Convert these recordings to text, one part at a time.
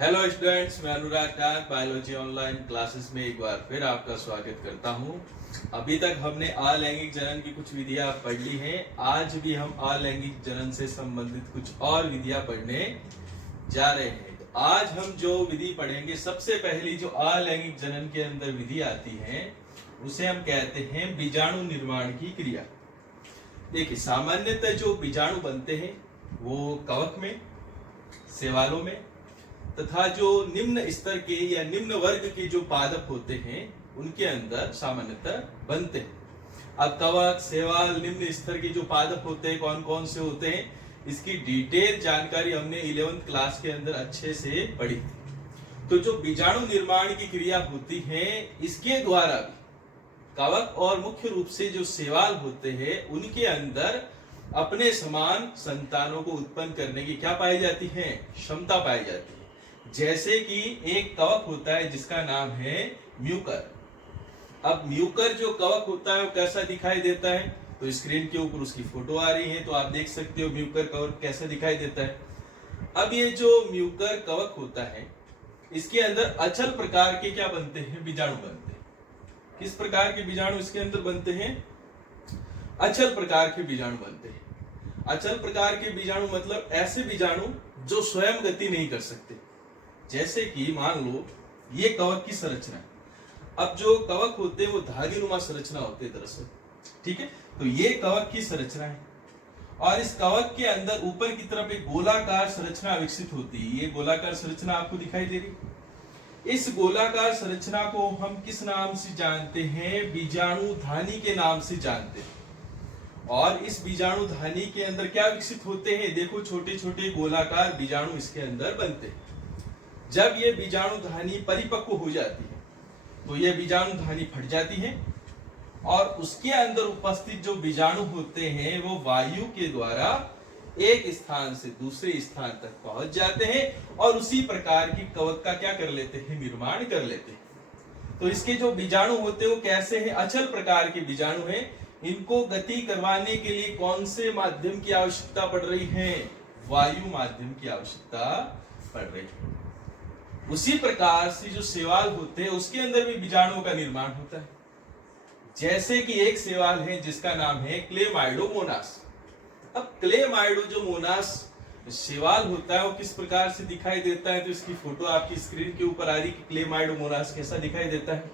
Hello students, मैं अनुराग Kant biology online classes में एक बार फिर आपका स्वागत करता हूं। अभी तक हमने अलैंगिक जनन की कुछ विधियां पढ़ ली हैं। आज भी हम अलैंगिक जनन से संबंधित कुछ और विधियां पढ़ने जा रहे हैं। तो आज हम जो विधि पढ़ेंगे, सबसे पहली जो अलैंगिक जनन के अंदर विधि आती है उसे हम कहते हैं बीजाणु निर्माण की क्रिया। देखिए, सामान्यतः जो बीजाणु बनते हैं वो कवक में, शैवालों में तथा जो निम्न स्तर के या निम्न वर्ग के जो पादप होते हैं उनके अंदर सामान्यतः बनते हैं। अब कवक, शैवाल, निम्न स्तर के जो पादप होते हैं कौन कौन से होते हैं, इसकी डिटेल जानकारी हमने 11th क्लास के अंदर अच्छे से पढ़ी थी। तो जो बीजाणु निर्माण की क्रिया होती है, इसके द्वारा भी कवक और मुख्य रूप से जो शैवाल होते हैं उनके अंदर अपने समान संतानों को उत्पन्न करने की क्या पाई जाती है, क्षमता पाई जाती है। जैसे कि एक कवक होता है जिसका नाम है म्यूकर। अब म्यूकर जो कवक होता है वो कैसा दिखाई देता है, तो स्क्रीन के ऊपर उसकी फोटो आ रही है, तो आप देख सकते हो म्यूकर कवक कैसा दिखाई देता है। अब ये जो म्यूकर कवक होता है इसके अंदर अचल प्रकार के क्या बनते हैं, बीजाणु बनते हैं। किस प्रकार के बीजाणु इसके अंदर बनते हैं? अचल प्रकार के बीजाणु बनते हैं। अचल प्रकार के बीजाणु मतलब ऐसे बीजाणु जो स्वयं गति नहीं कर सकते। जैसे कि मान लो ये कवक की संरचना। अब जो कवक होते हैं वो धागेनुमा संरचना होते हैं दरअसल, ठीक है। तो ये कवक की संरचना है और इस कवक के अंदर ऊपर की तरफ एक गोलाकार संरचना विकसित होती है। ये गोलाकार संरचना आपको दिखाई दे रही। इस गोलाकार संरचना को हम किस नाम से जानते हैं? बीजाणु धानी के नाम से जानते हैं। और इस बीजाणु धानी के अंदर क्या विकसित होते हैं? देखो, छोटे छोटे गोलाकार बीजाणु इसके अंदर बनते हैं। जब ये बीजाणु धानी परिपक्व हो जाती है तो ये बीजाणु धानी फट जाती है और उसके अंदर उपस्थित जो बीजाणु होते हैं वो वायु के द्वारा एक स्थान से दूसरे स्थान तक पहुंच जाते हैं और उसी प्रकार की कवक का क्या कर लेते हैं, निर्माण कर लेते हैं। तो इसके जो बीजाणु होते हैं वो कैसे हैं? अचल प्रकार के बीजाणु हैं। इनको गति करवाने के लिए कौन से माध्यम की आवश्यकता पड़ रही है? वायु माध्यम की आवश्यकता पड़ रही है। उसी प्रकार से जो शैवाल होते हैं उसके अंदर भी बीजाणुओं का निर्माण होता है। जैसे कि एक शैवाल है जिसका नाम है क्लेमाइडोमोनास। अब क्लेमाइडोमोनास शैवाल होता है वो किस प्रकार से दिखाई देता है, तो इसकी फोटो आपकी स्क्रीन के ऊपर आ रही कि क्लेमाइडोमोनास कैसा दिखाई देता है।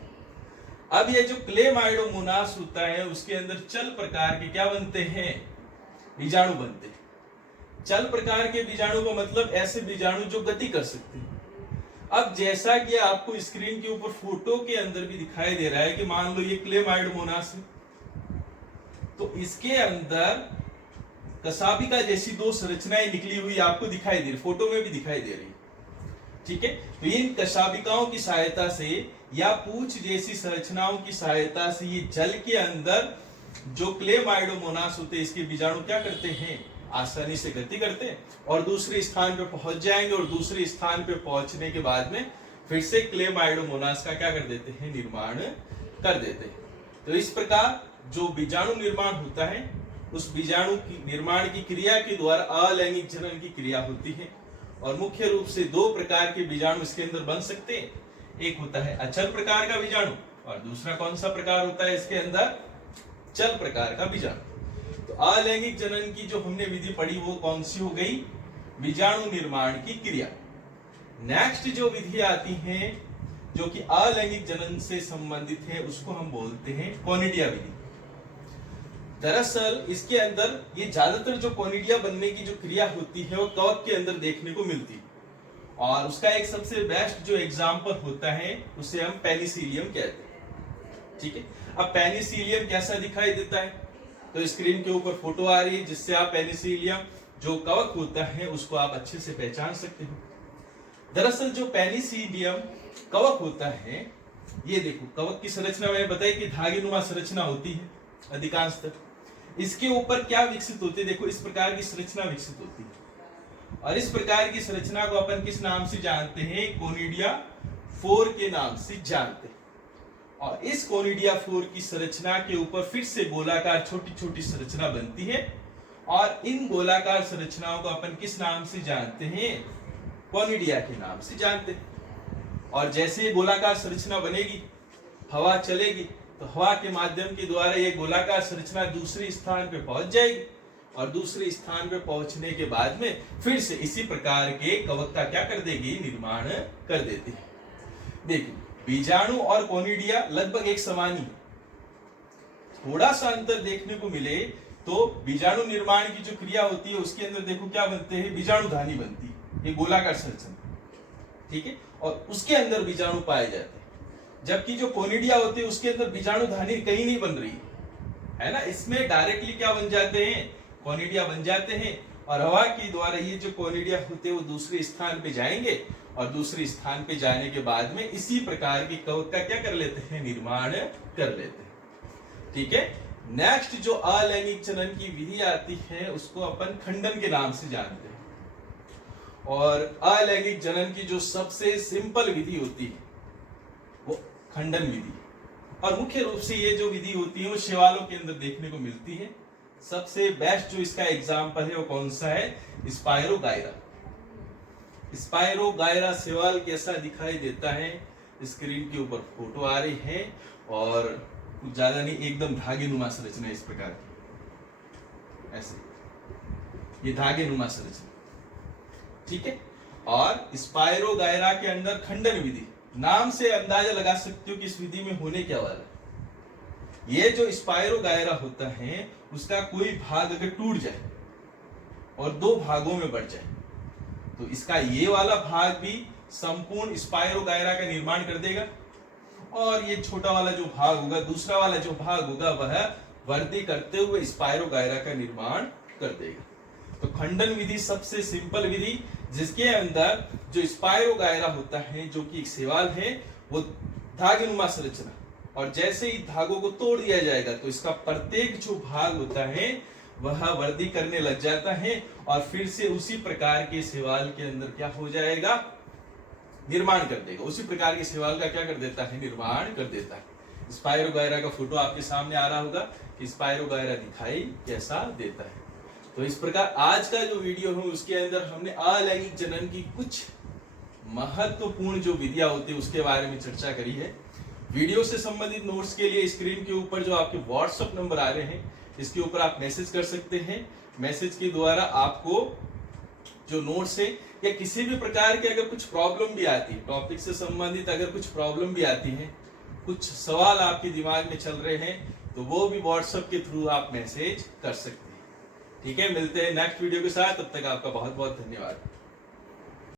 अब ये जो क्लेमाइडोमोनास होता है उसके अंदर चल प्रकार के क्या बनते हैं, बीजाणु बनते हैं। चल प्रकार के बीजाणु का मतलब ऐसे बीजाणु जो गति कर सकते हैं। अब जैसा कि आपको स्क्रीन के ऊपर फोटो के अंदर भी दिखाई दे रहा है कि मान लो ये क्लेमाइडोमोनास है, तो इसके अंदर कशाबिका जैसी दो संरचनाएं निकली हुई आपको दिखाई दे रही, फोटो में भी दिखाई दे रही, ठीक है। तो इन कशाबिकाओं की सहायता से या पूंछ जैसी संरचनाओं की सहायता से ये जल के अंदर जो क्लेमाइडोमोनास होते हैं इसके बीजाणु क्या करते हैं, आसानी से गति करते हैं और दूसरे स्थान पे पहुंच जाएंगे और दूसरे स्थान पे पहुंचने के बाद में फिर से क्लेमाइडोमोनास का क्या कर देते हैं, निर्माण कर देते हैं। तो इस प्रकार जो बीजाणु निर्माण होता है उस बीजाणु की निर्माण की क्रिया के द्वारा अलैंगिक जनन की क्रिया होती है। और मुख्य रूप से दो प्रकार के बीजाणु इसके अंदर बन सकते हैं। एक होता है अचल प्रकार का बीजाणु और दूसरा कौन सा प्रकार होता है इसके अंदर, चल प्रकार का बीजाणु। तो अलैंगिक जनन की जो हमने विधि पढ़ी वो कौन सी हो गई, बीजाणु निर्माण की क्रिया। नेक्स्ट जो विधि आती है जो कि अलैंगिक जनन से संबंधित है उसको हम बोलते हैं कोनिडिया विधि। दरअसल इसके अंदर ये ज्यादातर जो कोनिडिया बनने की जो क्रिया होती है वो कवक के अंदर देखने को मिलती है और उसका एक सबसे बेस्ट जो एग्जाम्पल होता है उसे हम पेनिसिलियम कहते हैं, ठीक है। अब पेनिसिलियम कैसा दिखाई देता है, तो स्क्रीन के ऊपर फोटो आ रही है जिससे आप पेनिसिलियम जो कवक होता है उसको आप अच्छे से पहचान सकते हो। दरअसल जो पेनिसिलियम कवक होता है, ये देखो कवक की संरचना मैंने बताई कि धागेनुमा संरचना होती है अधिकांशतः। इसके ऊपर क्या विकसित होती है, देखो इस प्रकार की संरचना विकसित होती है और इस प्रकार की संरचना को अपन किस नाम से जानते हैं, कोनिडिया 4 के नाम से जानते हैं। और इस कोनिडिया 4 की संरचना के ऊपर फिर से गोलाकार छोटी छोटी संरचना बनती है और इन गोलाकार संरचनाओं को अपन किस नाम से जानते हैं, कोनिडिया के नाम से जानते हैं। और जैसे ये गोलाकार संरचना बनेगी, हवा चलेगी, तो हवा के माध्यम के द्वारा ये गोलाकार संरचना दूसरे स्थान पे पहुंच जाएगी और दूसरे स्थान पे पहुंचने के बाद में फिर से इसी प्रकार के कवक का क्या कर देगी, निर्माण कर देती है। देखिए, बीजाणु और कोनिडिया लगभग एक समान ही है। थोड़ा सा अंतर देखने को मिले तो बीजाणु निर्माण की जो क्रिया होती है उसके अंदर देखो क्या बनते हैं, बीजाणु धानी बनती है, ये गोलाकार संरचना, ठीक है, और उसके अंदर बीजाणु पाए जाते हैं। जबकि जो कोनिडिया होते हैं उसके अंदर बीजाणु धानी कहीं नहीं बन रही है ना, इसमें डायरेक्टली क्या बन जाते हैं, कोनिडिया बन जाते हैं और हवा के द्वारा ये जो कोनिडिया होते हैं वो दूसरे स्थान पे जाएंगे और दूसरे स्थान पे जाने के बाद में इसी प्रकार के कवक का क्या कर लेते हैं, निर्माण कर लेते हैं, ठीक है। नेक्स्ट जो अलैंगिक जनन की विधि आती है उसको अपन खंडन के नाम से जानते हैं। और अलैंगिक जनन की जो सबसे सिंपल विधि होती है वो खंडन विधि, और मुख्य रूप से ये जो विधि होती है वो शैवालों के अंदर देखने को मिलती है। सबसे बेस्ट जो इसका एग्जाम्पल है वो कौन सा है, स्पायरोगायरा। स्पायरोगायरा शैवाल कैसा दिखाई देता है, स्क्रीन के ऊपर फोटो आ रही है और कुछ ज्यादा नहीं, एकदम धागे नुमा संरचना इस प्रकार की, ऐसे ये धागे नुमा संरचना, ठीक है। और स्पायरोगायरा के अंदर खंडन विधि, नाम से अंदाजा लगा सकते हो कि इस विधि में होने क्या वाला है। ये जो स्पायरोगायरा होता है उसका कोई भाग अगर टूट जाए और दो भागों में बढ़ जाए तो इसका ये वाला भाग भी संपूर्ण स्पायरोगायरा का निर्माण कर देगा और ये छोटा वाला जो भाग होगा, दूसरा वाला जो भाग होगा वह वृद्धि करते हुए स्पायरोगायरा का निर्माण कर देगा। तो खंडन विधि सबसे सिंपल विधि, जिसके अंदर जो स्पायरोगायरा होता है जो कि एक शैवाल है वो धागेनुमा संरचना, और जैसे ही धागों को तोड़ दिया जाएगा तो इसका प्रत्येक जो भाग होता है वह वृद्धि करने लग जाता है और फिर से उसी प्रकार के शैवाल के अंदर क्या हो जाएगा, निर्माण कर देगा। उसी प्रकार के शैवाल का क्या कर देता है, निर्माण कर देता है। स्पायरोगायरा का फोटो आपके सामने आ रहा होगा कि स्पायरोगायरा दिखाई कैसा देता है। तो इस प्रकार आज का जो वीडियो है उसके अंदर हमने अलैंगिक जनन की कुछ महत्वपूर्ण जो विधियां होती है उसके बारे में चर्चा करी है। वीडियो से संबंधित नोट्स के लिए स्क्रीन के ऊपर जो आपके व्हाट्सएप नंबर आ रहे हैं इसके ऊपर आप मैसेज कर सकते हैं। मैसेज के द्वारा आपको जो नोट्स है या किसी भी प्रकार के अगर कुछ प्रॉब्लम भी आती है, टॉपिक से संबंधित अगर कुछ प्रॉब्लम भी आती है, कुछ सवाल आपके दिमाग में चल रहे हैं तो वो भी व्हाट्सएप के थ्रू आप मैसेज कर सकते हैं। ठीक है, मिलते हैं नेक्स्ट वीडियो के साथ, तब तक आपका बहुत बहुत धन्यवाद।